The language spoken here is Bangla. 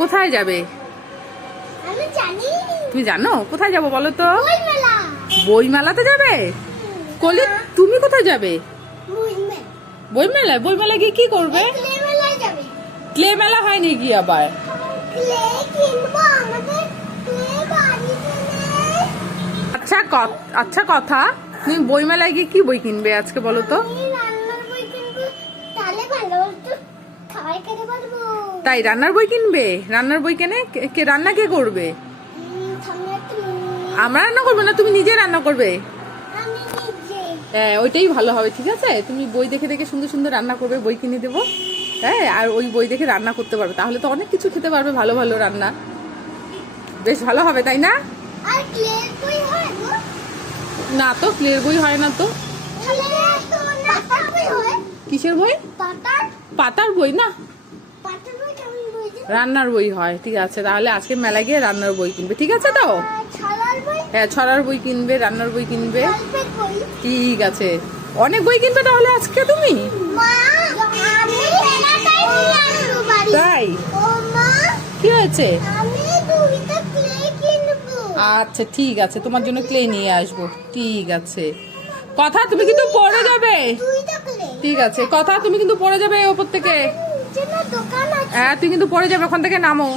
কোথায় যাবে? তুমি জানো কোথায় যাবো বলো তো? বই মেলাতে যাবে? কলি তুমি কোথায় যাবে? বই মেলায়? বই মেলায় গিয়ে কি করবে? ক্লে মেলা হয়নি কি আবার? আচ্ছা কথা, তুমি বই মেলায় গিয়ে কি বই কিনবে আজকে বলো তো? তাই রান্নার বই কিনবে? রান্নার বই কেনে কে রান্না কে করবে? আমরা রান্না করবো না, তুমি নিজে রান্না করবে? হ্যাঁ ওইটাই ভালো হবে। ঠিক আছে, তুমি বই দেখে দেখে সুন্দর সুন্দর রান্না করবে, বই কিনে দেবো। হ্যাঁ, আর ওই বই দেখে রান্না করতে পারবে, তাহলে তো অনেক কিছু খেতে পারবে, ভালো ভালো রান্না। বেশ ভালো হবে তাই না? না তো, ক্লের বই হয় না তো। কিসের বই? পাতার বই না, রান্নার বই হয়। ঠিক আছে, তাহলে আজকে মেলায় গিয়ে রান্নার বই কিনবে। ঠিক আছে তো? হ্যাঁ, ছড়ার বই কিনবে, রান্নার বই কিনবে। ঠিক আছে, অনেক বই কিনবে তাহলে আজকে তুমি। তাই? কি হয়েছে? আচ্ছা ঠিক আছে, তোমার জন্য ক্লে নিয়ে আসবো। ঠিক আছে, কথা তুমি কিন্তু পড়ে যাবে। ঠিক আছে, কথা তুমি কিন্তু পড়ে যাবে ওপর থেকে। হ্যাঁ, তুই কিন্তু পড়ে যাবে, ওখান থেকে নামো।